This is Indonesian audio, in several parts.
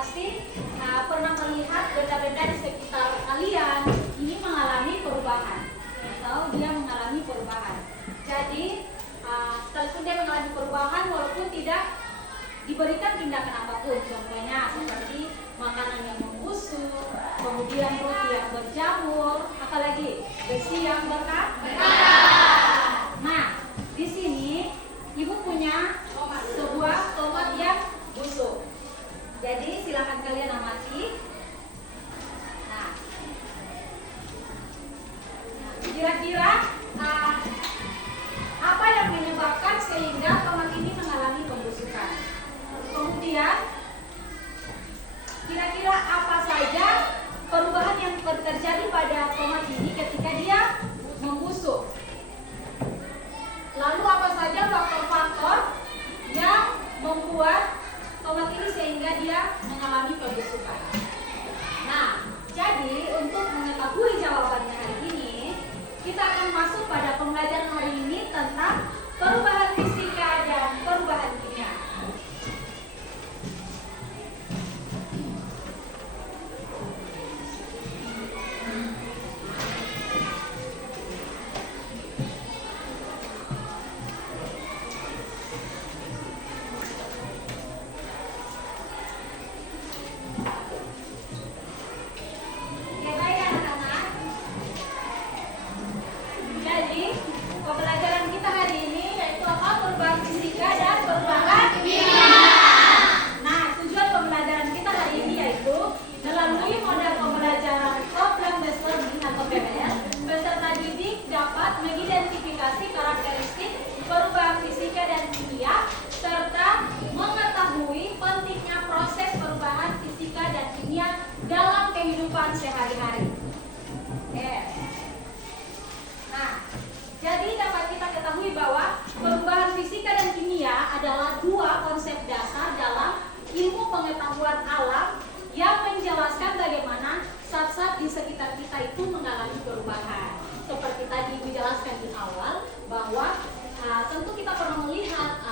pasti pernah melihat benda-benda di sekitar kalian ini mengalami perubahan atau dia mengalami perubahan. Jadi sekalipun dia mengalami perubahan walaupun tidak diberikan tindakan apapun, contohnya seperti makanan yang membusuk, kemudian roti yang berjamur, apalagi besi yang berkarat. Nah, di sini ibu punya sebuah tomat yang busuk. Jadi silakan kalian amati. Nah, kira-kira apa yang menyebabkan sehingga tomat ini mengalami pembusukan? Kemudian kira-kira apa saja perubahan yang terjadi pada tomat ini ketika dia membusuk? Lalu apa saja faktor-faktor yang membuat tomat ini sehingga dia mengalami pembusukan? Nah, jadi untuk mengetahui jawabannya hari ini, kita akan masuk pada pembelajaran hari ini tentang perubahan fisika dan perubahan kimia. Dalam kehidupan sehari-hari. Nah, jadi dapat kita ketahui bahwa perubahan fisika dan kimia adalah dua konsep dasar dalam ilmu pengetahuan alam yang menjelaskan bagaimana zat-zat di sekitar kita itu mengalami perubahan. Seperti tadi dijelaskan di awal bahwa tentu kita pernah melihat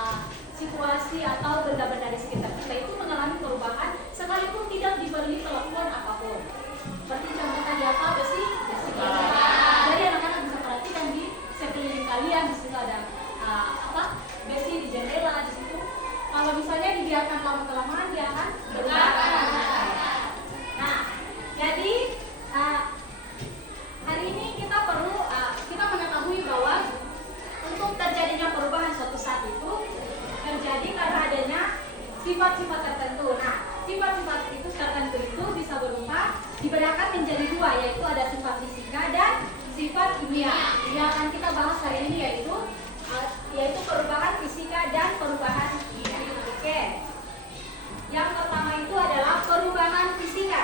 situasi atau benda-benda di sekitar kita itu mengalami perubahan sekalipun tidak diberi telepon apapun. Seperti contoh tadi apa? Besi. Jadi anak-anak bisa perhatikan di sekeliling kalian, di situ ada besi di jendela di situ. Kalau misalnya dibiarkan lama-kelamaan dia akan berubah. Nah, jadi hari ini kita perlu kita mengetahui bahwa untuk terjadinya perubahan suatu saat itu terjadi karena adanya sifat-sifat tertentu. Nah, sifat-sifat itu tertentu itu bisa berupa dibedakan menjadi dua, yaitu ada sifat fisika dan sifat kimia. Yang akan kita bahas hari ini yaitu perubahan fisika dan perubahan kimia. Oke. Yang pertama itu adalah perubahan fisika.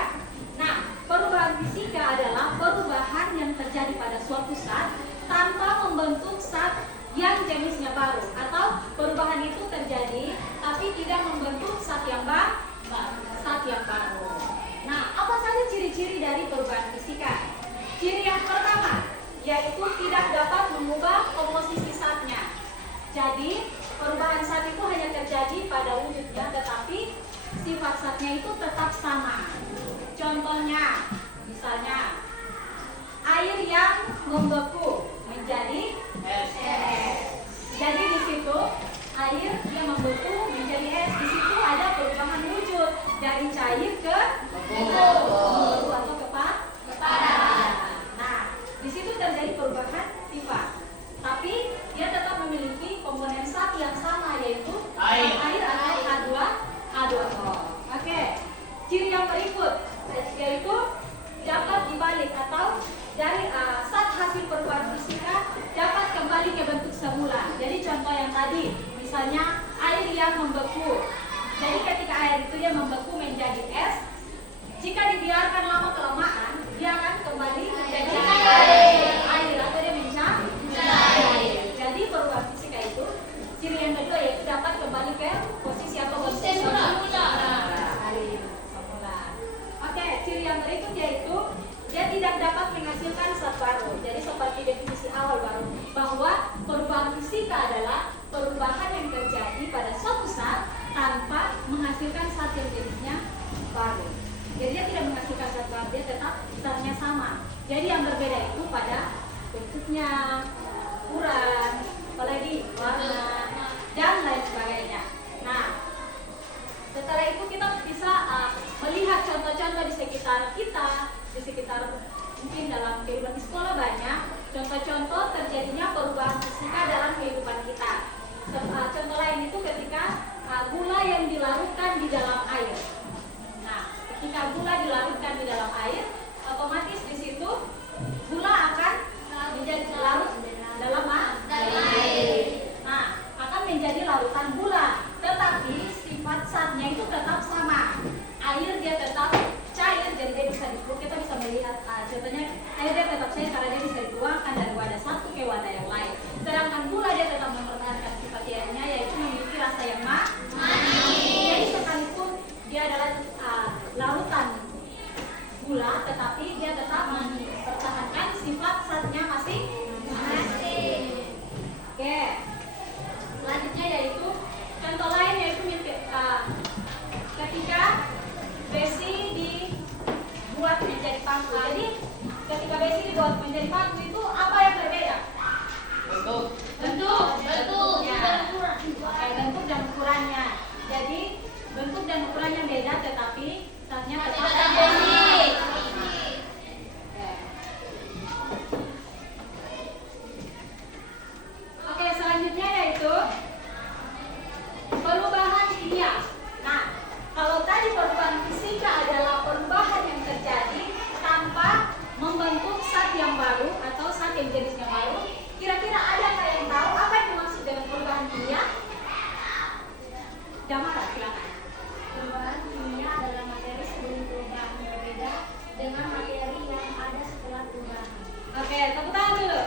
Nah, perubahan fisika adalah perubahan yang terjadi pada suatu zat tanpa membentuk zat yang jenisnya baru, atau perubahan itu terjadi tapi tidak membentuk zat yang baru. Nah, apa saja ciri-ciri dari perubahan fisika? Ciri yang pertama yaitu tidak dapat mengubah komposisi zatnya. Jadi perubahan zat itu hanya terjadi pada wujudnya, tetapi sifat zatnya itu tetap sama. Contohnya, misalnya air yang membeku menjadi es. Jadi di situ air yang membeku menjadi es. Di situ ada perubahan wujud dari cair ke membeku atau ke padat. Nah, di situ terjadi perubahan sifat. Tapi dia tetap memiliki komponen zat yang sama, yaitu air atau H2O. Oke. Ciri yang berikut yaitu dapat dibalik atau dari zat hasil perubahan fisika dapat kembali ke bentuk semula. Jadi contoh yang tadi, misalnya air yang membeku. Jadi ketika air itu dia membeku menjadi es, jika dibiarkan lama kelamaan, dia akan kembali menjadi air atau dia menjadi air. Jadi perubahan fisika itu ciri yang kedua yaitu dapat kembali ke posisi atau bentuk semula. Oke, ciri yang berikut yaitu dia tidak dapat menghasilkan zat baru. Jadi seperti definisi awal baru, bahwa perubahan fisika adalah perubahan yang terjadi pada suatu zat tanpa menghasilkan zat yang jenisnya baru. dia tetap zatnya sama. Jadi yang berbeda itu pada bentuknya, ukuran, apalagi warna dan lain sebagainya. Nah, setelah itu kita bisa melihat contoh-contoh di sekitar kita, di sekitar mungkin dalam kehidupan di sekolah banyak contoh-contoh terjadinya perubahan fisika dalam kehidupan kita. Contoh lain itu ketika gula yang dilarutkan di dalam air. Nah, ketika gula dilarutkan di dalam air, otomatis di situ gula akan menjadi larut dalam air. Nah, akan menjadi larutan gula, tetapi sifat zatnya itu tetap sama. Air dia tetap cair, jadi dia bisa kita bisa melihat contohnya air dia tetap cair karena dia bisa dituangkan dari wadah satu ke wadah yang lain. Sedangkan gula dia tetap mempertahankan sifat airnya, yaitu memiliki rasa yang manis. Jadi sekalipun dia adalah larutan gula, tetapi dia tetap mempertahankan sifat zatnya masih. Oke. Selanjutnya yaitu contoh lain yaitu ketika besi dibuat menjadi paku. Jadi ketika besi dibuat menjadi paku itu apa yang berbeda? Bentuk dan ukurannya. Jadi bentuk dan ukurannya beda, tetapi zatnya tetap besi. Oke, selanjutnya yaitu perubahan kimia. Nah, kalau tadi perubahan fisika adalah perubahan yang terjadi tanpa membentuk zat yang baru atau zat yang jenisnya baru, kira-kira ada nggak yang tahu apa yang dimaksud dengan perubahan kimia? Damara, silakan. Perubahan kimia adalah materi sebelum perubahan berbeda dengan materi yang ada setelah perubahan. Oke, tepuk tangan dulu.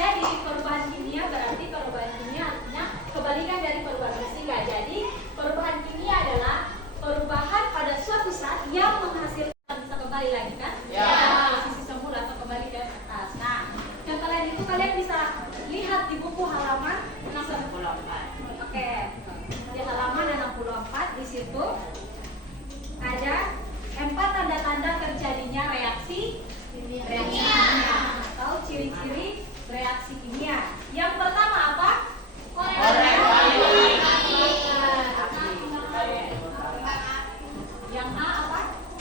Jadi perubahan kimia berarti perubahan kimia artinya kebalikan dari perubahan fisika. Jadi perubahan kimia adalah perubahan pada suatu zat yang menghasilkan, bisa kembali lagi kan? Ya. Posisi semula atau kembali ke atas. Nah, contoh lain itu kalian bisa lihat di buku halaman 64. Oke, di halaman 64 di situ ada 4 tanda-tanda terjadinya reaksi kimia atau ciri-ciri reaksi kimia. Yang pertama apa? Yang A apa?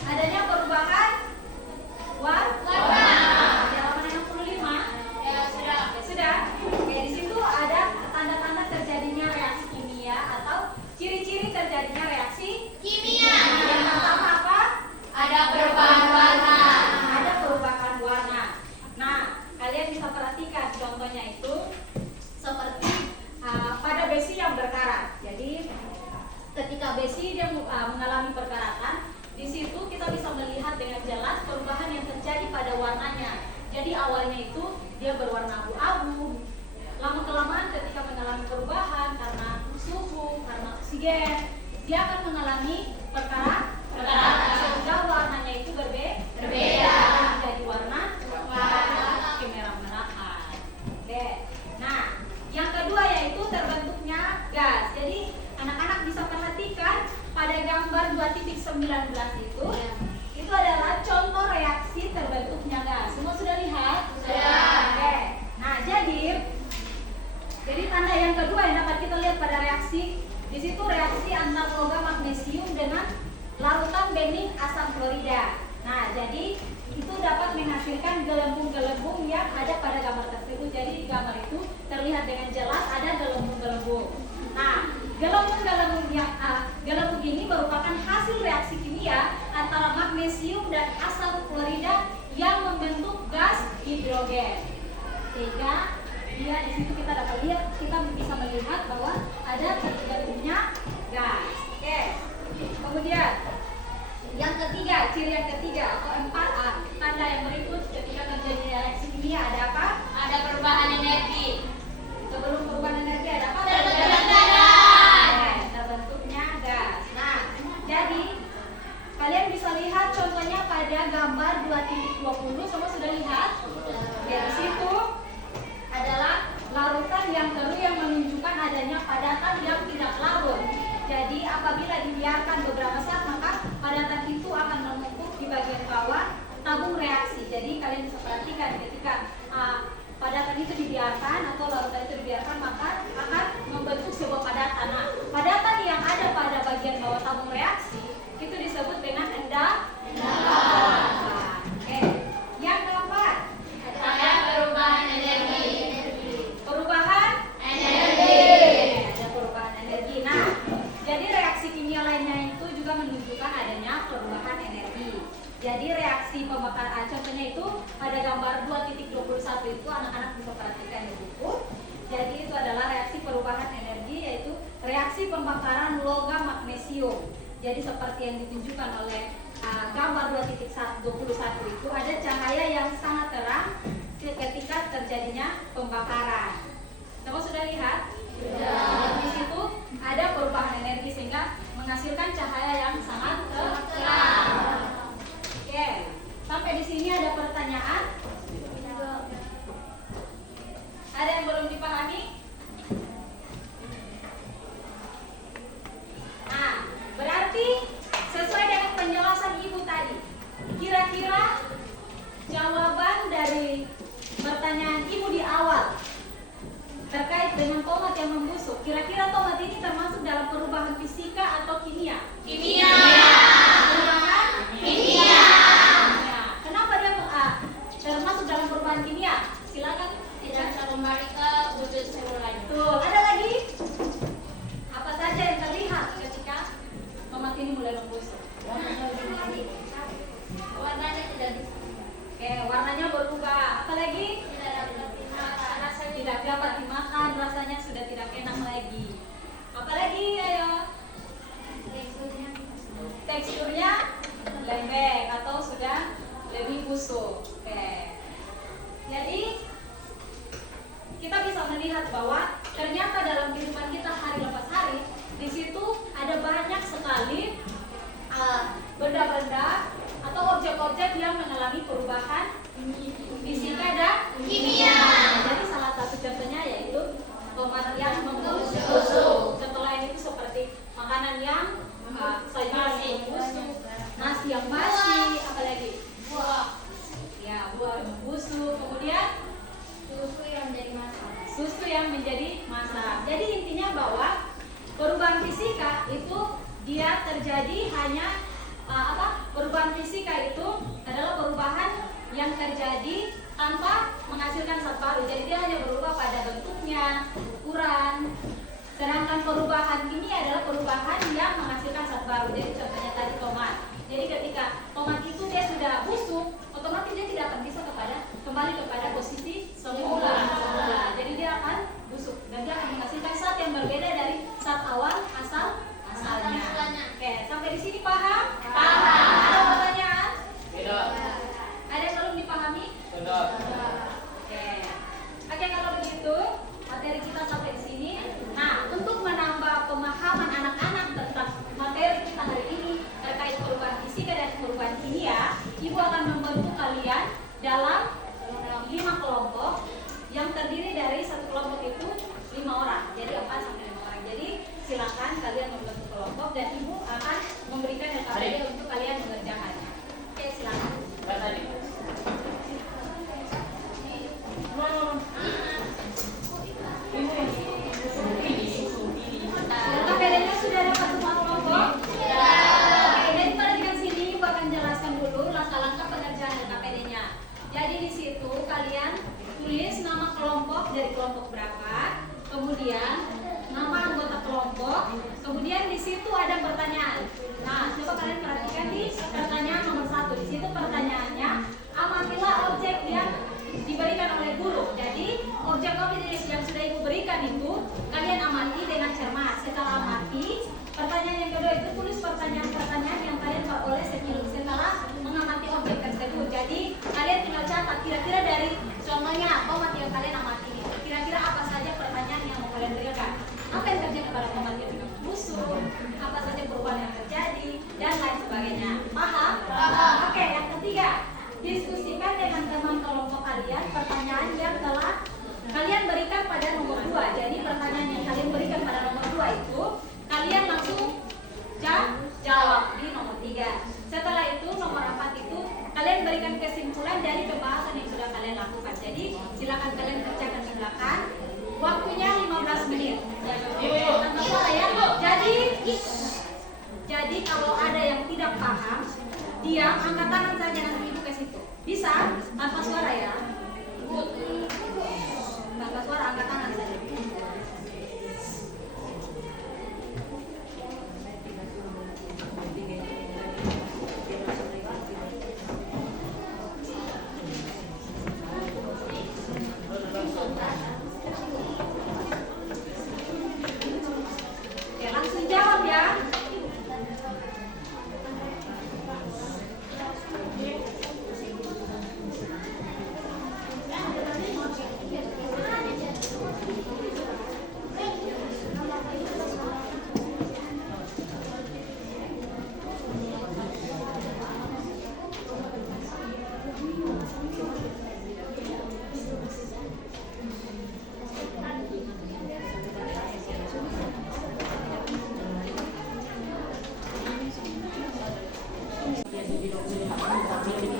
Adanya perubahan warna. Di halaman 65. Ya sudah. Oke, di situ ada tanda-tanda terjadinya reaksi kimia atau ciri-ciri terjadinya reaksi kimia. Yang pertama apa? Ada perubahan warna. Ada perubahan warna. Nah, kalian bisa perhatikan contohnya itu seperti pada besi yang berkarat. Jadi ketika besi dia mengalami perkaratan, di situ kita bisa melihat dengan jelas perubahan yang terjadi pada warnanya. Jadi awalnya itu dia berwarna abu-abu. Lama kelamaan ketika mengalami perubahan karena suhu, karena oksigen, dia akan mengalami perkaratan sehingga warnanya itu berbeda. Menjadi warna kemerah-merahan. Oke. Nah, yang kedua yaitu terbentuknya gas. Jadi anak-anak bisa perhatikan pada gambar 2.19 itu adalah contoh reaksi terbentuknya gas. Semua sudah lihat? Sudah. Oke. Nah, jadi tanda yang kedua yang dapat kita lihat pada reaksi, di situ reaksi antar logam magnesium dengan larutan bening asam klorida. Nah, jadi itu dapat menghasilkan gelembung-gelembung yang ada pada gambar tersebut. Jadi di gambar itu terlihat dengan jelas ada gelembung-gelembung. Nah, gelembung ini merupakan hasil reaksi kimia antara magnesium dan asam klorida yang membentuk gas hidrogen. Sehingga dia di situ kita dapat lihat, kita bisa melihat bahwa ada terbentuknya gas. Oke. Kemudian yang ketiga, ciri yang ketiga atau 4A, tanda yang berikut ketika terjadi reaksi kimia ada apa? Ada perubahan energi. Sebelum perubahan energi ada apa? Terbentuknya gas. Nah, jadi kalian bisa lihat contohnya pada gambar 2.20, semua sudah lihat? Ya, di situ adalah larutan yang keruh yang menunjukkan adanya padatan yang tidak larut. Jadi apabila dibiarkan beberapa saat, maka padatan itu akan menumpuk di bagian bawah tabung reaksi. Jadi kalian bisa perhatikan ketika padatan itu dibiarkan atau larutan itu dibiarkan, maka akan membentuk sebuah padatan. Nah, padatan yang ada pada bagian bawah tabung reaksi itu disebut dengan endapan. Oke. Yang keempat, Ada perubahan energi. perubahan Energi. ada perubahan energi. Nah, jadi reaksi kimia lainnya itu juga menunjukkan adanya perubahan energi. Jadi reaksi pembakaran, contohnya itu pada gambar 2.21 itu anak-anak bisa perhatikan di buku. Jadi itu adalah reaksi perubahan energi, yaitu reaksi pembakaran logam magnesium. Jadi seperti yang ditunjukkan oleh gambar 2.21 itu ada cahaya yang sangat terang ketika terjadinya pembakaran. Kamu sudah lihat? Sudah. Di situ ada perubahan energi sehingga menghasilkan cahaya yang sangat terang. Oke, sampai di sini ada pertanyaan? Ada yang belum dipahami? Nah, berarti sesuai dengan penjelasan Ibu tadi, kira-kira jawaban dari pertanyaan Ibu di awal terkait dengan tomat yang membusuk, kira-kira tomat ini termasuk dalam perubahan fisika atau kimia? Kimia. Perubahan? Kimia. Kimia. Kenapa dia termasuk dalam perubahan kimia? Silakan. Tidak bisa kembali ke wujud semulanya. Tuh, ada lagi? Apa saja yang terlihat ketika tomat ini mulai membusuk? Warnanya tidak bisa. Oke, warnanya berubah. Apalagi? Tidak dapat dimakan. Rasanya Tidak dapat dimakan, rasanya sudah tidak enak lagi. Apalagi, ayo? Teksturnya lembek atau sudah lebih busuk. Oke. Jadi kita bisa melihat bahwa ternyata dalam kehidupan kita hari lepas hari, di situ ada banyak sekali benda-benda atau objek-objek yang mengalami perubahan fisika dan Kimia. Jadi salah satu contohnya yaitu tomat yang membusuk. Contoh lain itu seperti makanan yang sayuran yang membusuk, nasi yang basi, apalagi buah. ya buah membusuk, kemudian Susu yang menjadi masak. susu yang menjadi masak. Jadi intinya bahwa perubahan fisika itu dia terjadi hanya perubahan fisika itu adalah perubahan yang terjadi tanpa menghasilkan zat baru. Jadi dia hanya berubah pada bentuknya, ukuran. Sedangkan perubahan kimia adalah perubahan yang menghasilkan zat baru. Jadi contohnya tadi tomat. Jadi ketika tomat itu dia sudah busuk, otomatis dia tidak akan bisa kembali kepada posisi semula. Jadi dia akan busuk dan dia akan menghasilkan zat yang berbeda dari zat awal asalnya. Oke, sampai di sini paham? Paham. Ada pertanyaan? Tidak. Ada yang belum dipahami? Tidak. Oke, kalau begitu materi kita sampai di sini. Nah, untuk menambah pemahaman anak-anak tentang materi kita hari ini terkait perubahan fisika dan perubahan kimia, Ibu akan membentuk kalian dalam 5 kelompok yang terdiri dari satu kelompok itu 5 orang. Jadi 4 sampai 5 orang. Jadi silakan kalian membentuk kelompok dan Ibu akan memberikan LKPD untuk kalian mengerjakannya. Oke, silakan. Tadi. LKPD-nya sudah dapat semua kelompok? Oke, jadi perhatikan sini, Ibu akan jelaskan dulu langkah-langkah pengerjaan LKPD-nya. Jadi di situ kalian tulis nama kelompok dari kelompok berapa, kemudian nama anggota kelompok, kemudian di situ ada pertanyaan. Nah, coba kalian perhatikan di pertanyaan nomor 1. Di situ pertanyaannya, amatilah objek yang diberikan oleh guru. Jadi objek-objek yang sudah Ibu berikan itu kalian amati dengan cermat. Setelah amati, pertanyaan yang kedua itu tulis pertanyaan-pertanyaan yang kalian peroleh setelah mengamati objek tersebut. Jadi kalian tinggal catat kira-kira dari contohnya tomat yang kalian amati ini, kira-kira apa saja pertanyaan yang mau kalian berikan. Apa yang terjadi pada tomat yang busuk, apa saja perubahan yang terjadi, dan lain sebagainya. Paham? Paham. Oke, yang ketiga, diskusikan dengan teman kelompok kalian pertanyaan yang telah kalian berikan pada nomor 2. Jadi pertanyaan yang kalian berikan pada nomor 2 itu kalian langsung jawab di nomor 3. Jadi kalau ada yang tidak paham, diam, angkat tangan saja, nanti ibu ke situ. Bisa? Tanpa suara ya. Tanpa suara, angkat tangan saja. Oke, langsung jawab ya.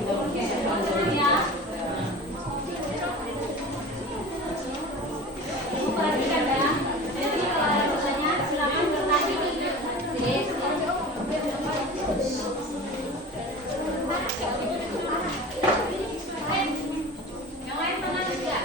Oke, teman-teman ya. Ibu perhatikan ya. Jadi kalau ada pertanyaan silakan bertanya. Yang lain pernah juga?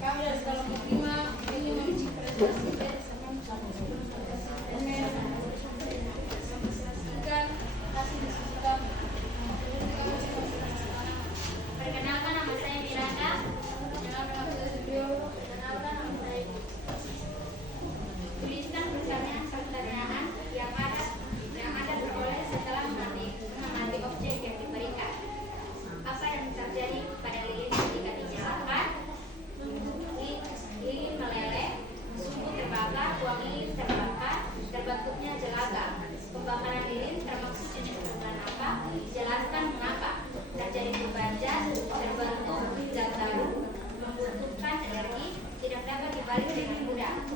Kami dari kelompok 5 ingin mempresentasikan hasil diskusi kami. Perkenalkan, nama saya Miranda. Perkenalkan, nama saya Supriyo. Perkenalkan, nama saya Ibu. Tuliskan pertanyaan pertanyaan yang ada teroleh setelah mengamati objek yang diberikan. Apa yang terjadi pada lilin ketika dinyalakan? Lilin meleleh, sumbu terbakar, uang lilin terbakar, terbentuknya jelaga. Pembakaran lilin termaksud jenis perubahan apa? Jelaskan mengapa. Terjadi perubahan gas, terbentuk zat baru, membutuhkan energi, tidak dapat dibalik dengan mudah.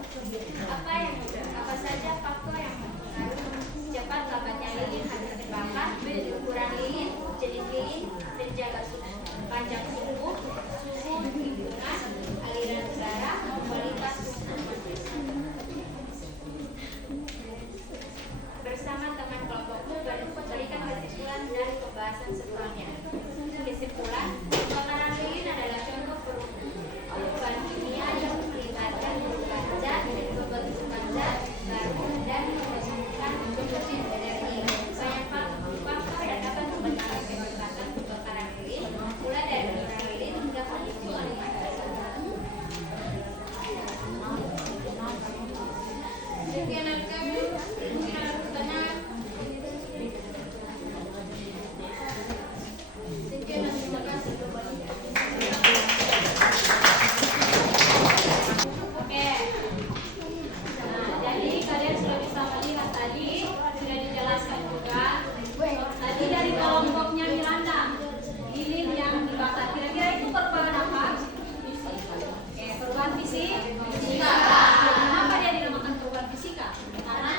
Apa saja faktor yang mempengaruhi cepat lambatnya lilin habis terbakar? Ukuran lilin, jenis lilin, penjaga panjang sumbu, suhu lingkungan, aliran udara, kualitas sumbu. Bersama teman kelompokmu berikan kesimpulan dari pembahasan sebelumnya. Kesimpulan, pembakaran lilin adalah contoh perubahan kimia yang melibatkan perubahan zat, pembentukan zat baru, dan menghasilkan produksi energi. Banyak faktor yang dapat mempengaruhi kecepatan pembakaran lilin, mulai dari ukuran lilin hingga kondisi lingkungan. Sekian dari kami. Mungkin ada pertanyaan. Sekian dan terima kasih. Oke. Nah, jadi kalian sudah bisa melihat tadi, sudah dijelaskan juga. Tadi dari kelompoknya Miranda, lilin yang dibakar. Kira-kira itu perubahan apa? Oke, perubahan fisika. Kenapa dia dinamakan perubahan fisika? Karena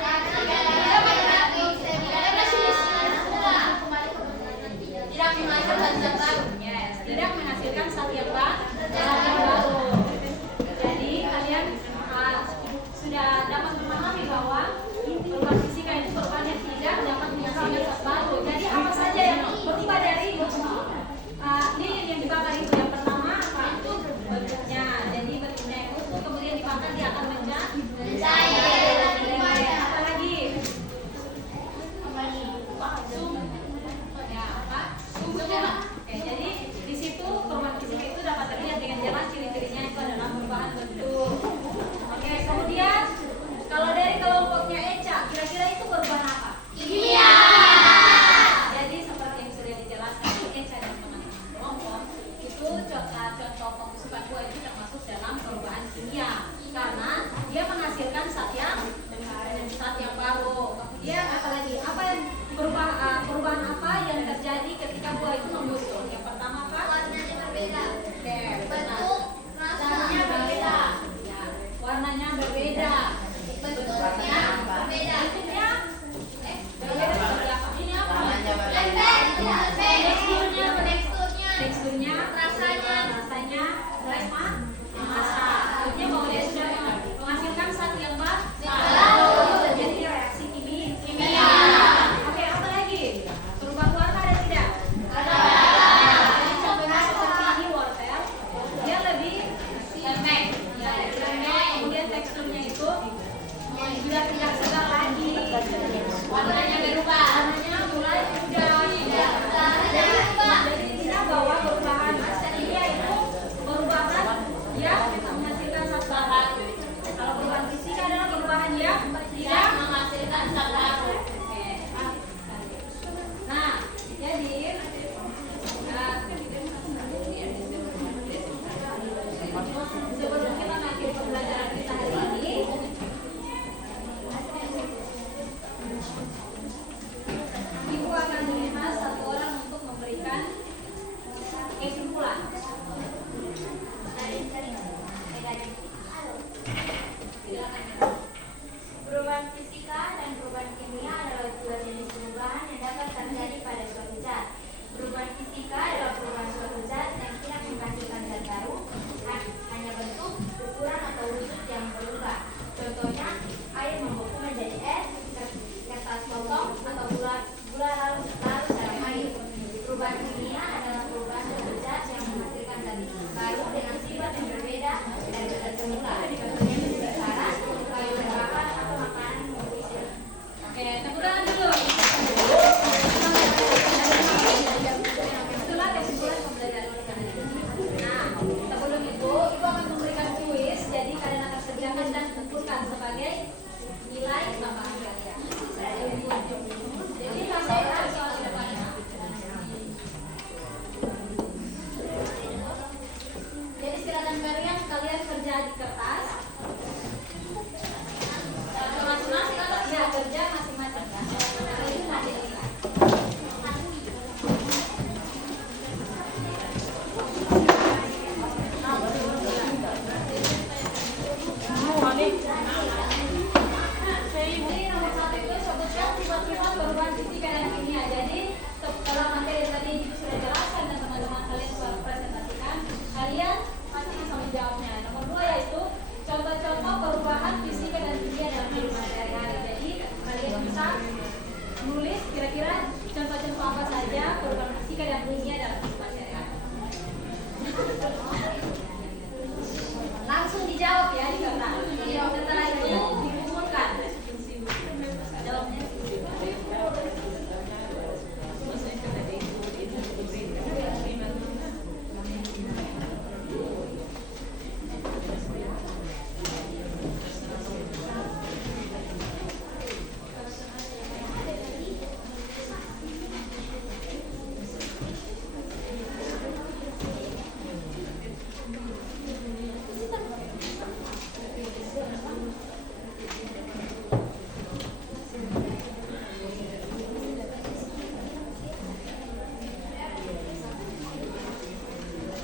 tidak menghasilkan zat yang baru. Jadi kalian sudah dapat memahami bahwa perubahan fisika itu perubahan yang tidak dapat menghasilkan zat baru. Jadi apa saja yang berubah dari lilin yang dibakar itu? Yang pertama apa? Itu bentuknya. Jadi bentuknya yang utuh, kemudian dibakar dia akan mencair. Apa lagi? Ya, apa? Oke, jadi di situ perubahan fisika itu dapat terlihat dengan jelas, ciri-cirinya itu adalah perubahan bentuk. Oke, kemudian kalau dari kelompoknya Eca, kira-kira itu perubahan apa? Kimia. Jadi seperti yang sudah dijelaskan oleh Eca dan teman-teman kelompok, itu contoh pembusukan buah itu termasuk dalam perubahan kimia karena dia menghasilkan zat yang Jadi nomor 1 itu sebutkan sifat-sifat perubahan fisika dan kimia. Jadi setelah materi tadi itu sudah jelaskan dan teman-teman kalian sudah presentasikan, kalian pasti bisa menjawabnya. Nomor 2 yaitu contoh-contoh perubahan fisika dan kimia dalam kehidupan sehari-hari. Jadi kalian bisa menulis kira-kira contoh-contoh apa saja perubahan fisika dan kimia dalam kehidupan sehari-hari. Langsung dijawab ya di kertas. Setelah itu dikumpulkan. Jawabnya.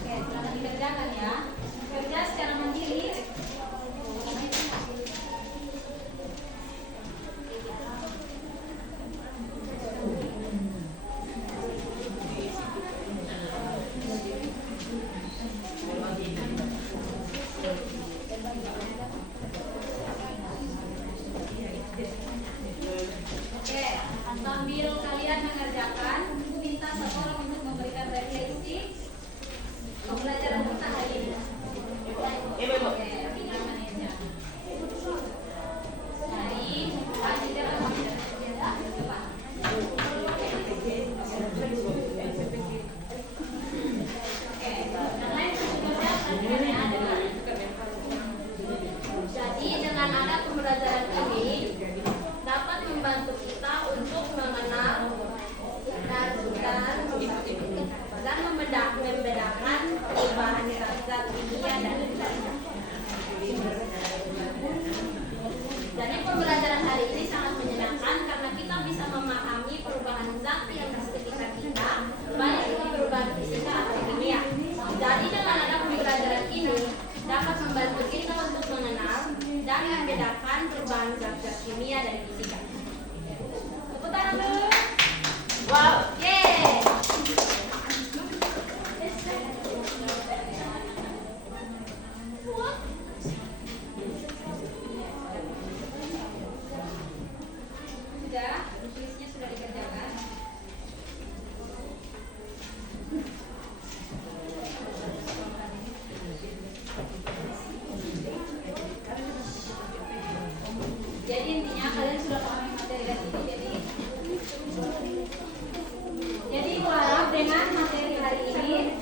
Oke, silakan dikerjakan ya. Kerja secara mandiri. Oke, sambil kalian mengerjakan, Ibu minta satu orang untuk memberikan refleksi pembelajaran kita hari ini. Oke, silakan aja. Dari Pak Citra, Pak. Oke, yang lain sudah siap, tadi ada. Jadi dengan ada pembelajaran ini dapat membantu kita untuk mengenal dan membedakan perubahan zat kimia dan kimia. Jadi pembelajaran hari ini sangat menyenangkan karena kita bisa memahami perubahan zat yang di sekitar kita, baik itu perubahan fisika atau kimia. Jadi dengan ada pembelajaran ini dapat membantu kita untuk mengenal dan membedakan perubahan zat-zat kimia dan fisika. Tepuk tangan dulu. Wow, yeay! Sudah, tulisnya sudah dikerjakan. Jadi intinya kalian sudah pahami materi dari sini. Jadi harap dengan materi hari ini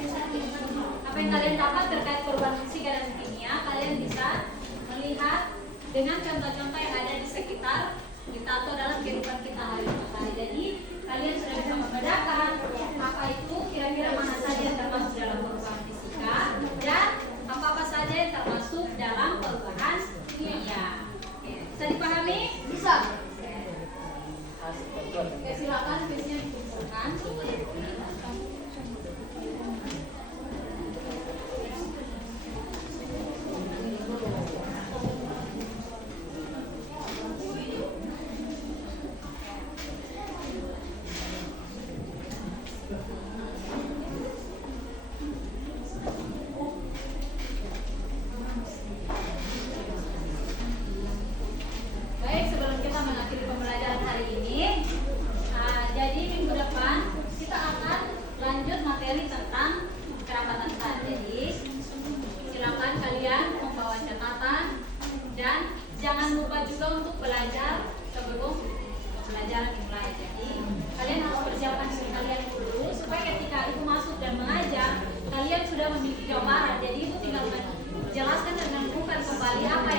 apa yang kalian dapat terkait perubahan fisika dan kimia, kalian bisa melihat dengan contoh-contoh yang ada di sekitar kita atau dalam kehidupan kita hari-hari. Jadi kalian sudah bisa membedakan apa itu kira-kira mana saja yang termasuk dalam perubahan fisika dan apa-apa saja yang termasuk dalam perubahan kimia. Bisa dipahami? Bisa. Oke, silakan space-nya dikumpulkan. Baik, sebelum kita mengakhiri pembelajaran hari ini, jadi minggu depan kita akan lanjut materi tentang kerapatan zat. Jadi silakan kalian membawa catatan dan jangan lupa juga untuk belajar sebelum pembelajaran dimulai. Jadi kalian harus persiapkan diri kalian dulu supaya ketika ibu masuk dan mengajar kalian sudah memiliki gambaran. Jadi ibu tinggal menjelaskan dan menemukan kembali apa